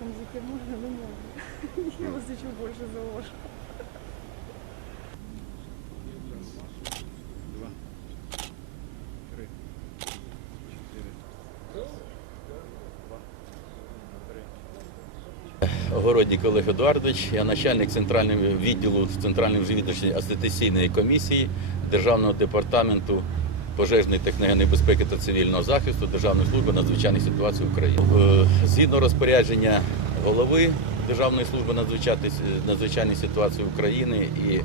русском языке можно, но можно. Я вас еще больше заложу. Огородник Олег Едуардович, я начальник центрального відділу Центральної звіточної асоціаційної комісії Державного департаменту пожежної техногенної безпеки та цивільного захисту Державної служби надзвичайних ситуацій України. Е, Згідно розпорядження голови Державної служби надзвичайних ситуацій України і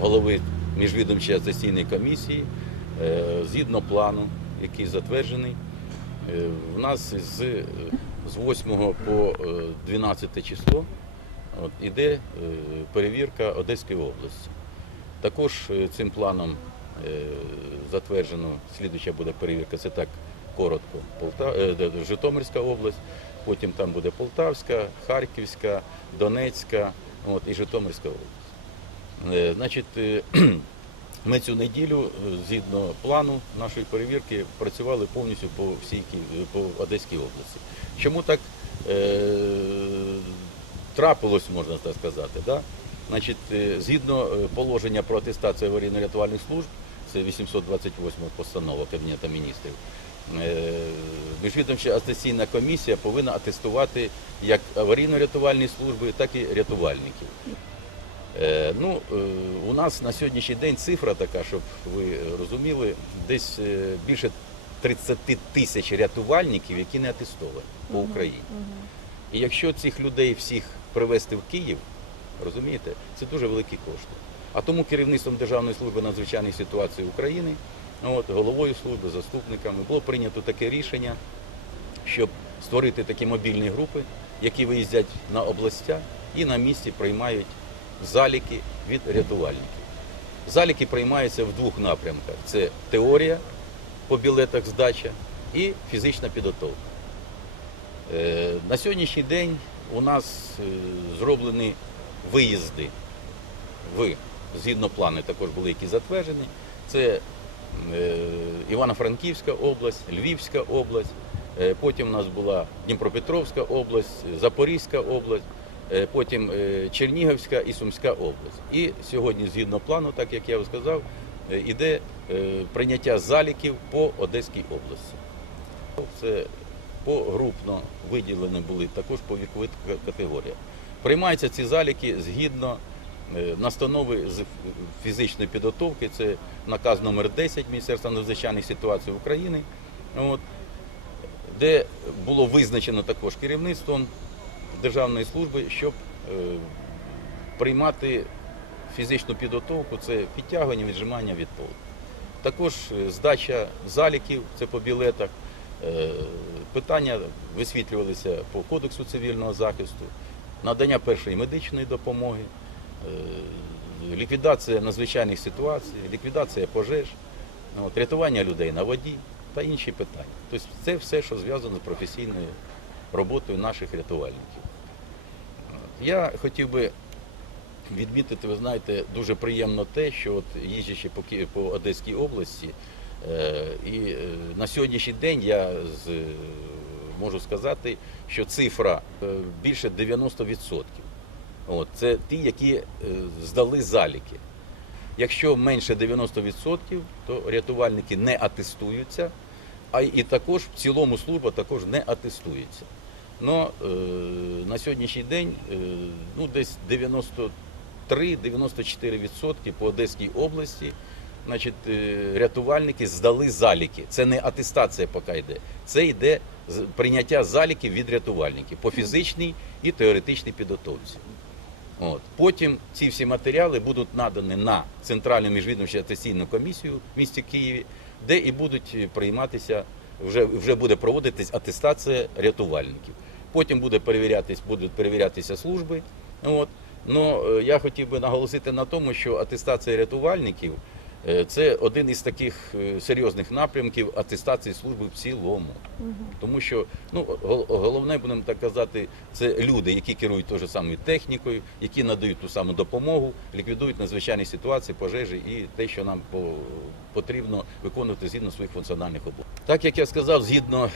голови міжвідомчої асоційної комісії, е, згідно плану, який затверджений, Е, У нас з, з 8 по е, 12 число от, іде перевірка Одеської області. Також цим планом затверджено, слідуюча буде перевірка, це так коротко, е, Житомирська область, потім там буде Полтавська, Харківська, Донецька от, і Житомирська область. Е, Значить, е, ми цю неділю, е, згідно плану нашої перевірки, працювали повністю по всій по Одеській області. Чому так е, трапилось, можна так сказати? Да? Значить, е, згідно е, положення про атестацію аварійно-рятувальних служб, це 828 постанова Кабінету міністрів. е, Міжвідомча атестаційна комісія повинна атестувати як аварійно-рятувальні служби, так і рятувальників. Ну, у нас на сьогоднішній день цифра така, щоб ви розуміли, десь більше 30 тисяч рятувальників, які не атестовані по Україні. І якщо цих людей всіх привезти в Київ, розумієте, це дуже великі кошти. А тому керівництвом Державної служби надзвичайних ситуацій України, от, головою служби, заступниками, було прийнято таке рішення, щоб створити такі мобільні групи, які виїздять на областя і на місці приймають заліки від рятувальників. Заліки приймаються в двох напрямках: це теорія по білетах здача і фізична підготовка. Е, На сьогоднішній день у нас е, зроблені виїзди в згідно плану також були які затверджені. Це е, Івано-Франківська область, Львівська область, е, потім у нас була Дніпропетровська область, Запорізька область, е, потім Чернігівська і Сумська область. І сьогодні, згідно плану, так як я вже сказав, іде прийняття заліків по Одеській області. Це погрупно виділені були також по вікових категоріях. Приймаються ці заліки згідно е, настанови з фізичної підготовки. Це наказ номер 10 Міністерства надзвичайних ситуацій України, от, де було визначено також керівництвом державної служби, щоб е, приймати фізичну підготовку, це підтягування, віджимання від полу. Також е, здача заліків, це по білетах. Е, Питання висвітлювалися по кодексу цивільного захисту, надання першої медичної допомоги, е, ліквідація надзвичайних ситуацій, ліквідація пожеж, рятування людей на воді та інші питання. Тобто це все, що зв'язано з професійною роботою наших рятувальників. Я хотів би відмітити, ви знаєте, дуже приємно те, що от їздячи по, по Одеській області, е, і е, на сьогоднішній день я з, можу сказати, що цифра е, більше 90%. От, це ті, які е, здали заліки. Якщо менше 90%, то рятувальники не атестуються, а і також в цілому служба також не атестується. Но е, на сьогоднішній день е, ну, десь 93-94% по Одеській області значить, е, рятувальники здали заліки. Це не атестація поки йде. Це йде прийняття заліків від рятувальників по фізичній і теоретичній підготовці. От. Потім ці всі матеріали будуть надані на Центральну міжвідомчу атестаційну комісію в місті Києві, де і будуть е, прийматися, вже, вже буде проводитись атестація рятувальників. Потім буде перевірятись, будуть перевірятися служби. От. Но е, я хотів би наголосити на тому, що атестація рятувальників це один із таких е, серйозних напрямків атестації служби в цілому. Тому що ну головне, будемо так казати, це люди, які керують тою самою технікою, які надають ту саму допомогу, ліквідують надзвичайні ситуації, пожежі і те, що нам потрібно виконувати згідно своїх функціональних обов'язків. Так як я сказав, згідно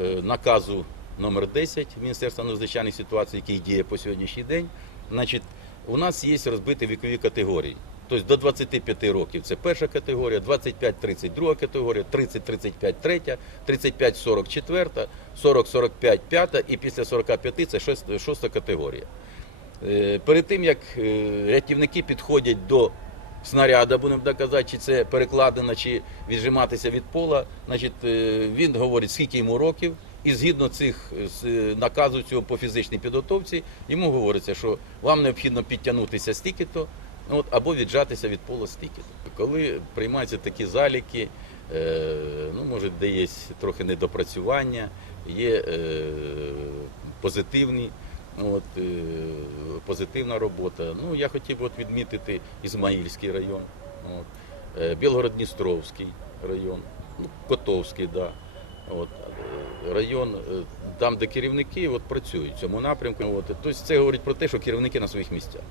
е, наказу номер 10 Міністерства надзвичайних ситуацій, який діє по сьогоднішній день. Значить, у нас є розбиті вікові категорії. Тобто до 25 років це перша категорія, 25-30 друга категорія, 30-35 третя, 35-40 четверта, 40-45 п'ята і після 45 це шоста категорія. Е, Перед тим як е, рятівники підходять до снаряда, будемо так казати, чи це перекладина, чи віджиматися від пола, значить, е, він говорить, скільки йому років, і згідно цих наказу цього по фізичній підготовці, йому говориться, що вам необхідно підтягнутися стільки-то, от, або віджатися від пола стільки-то. Коли приймаються такі заліки, е, ну, може, де є трохи недопрацювання, є е, позитивні. От, е, позитивна робота. Ну, я хотів от відмітити Ізмаїльський район, от, е, Білгород-Дністровський район, ну, Котовський, да, от, е, район, там, де керівники от, працюють в цьому напрямку. От, тобто це говорить про те, що керівники на своїх місцях.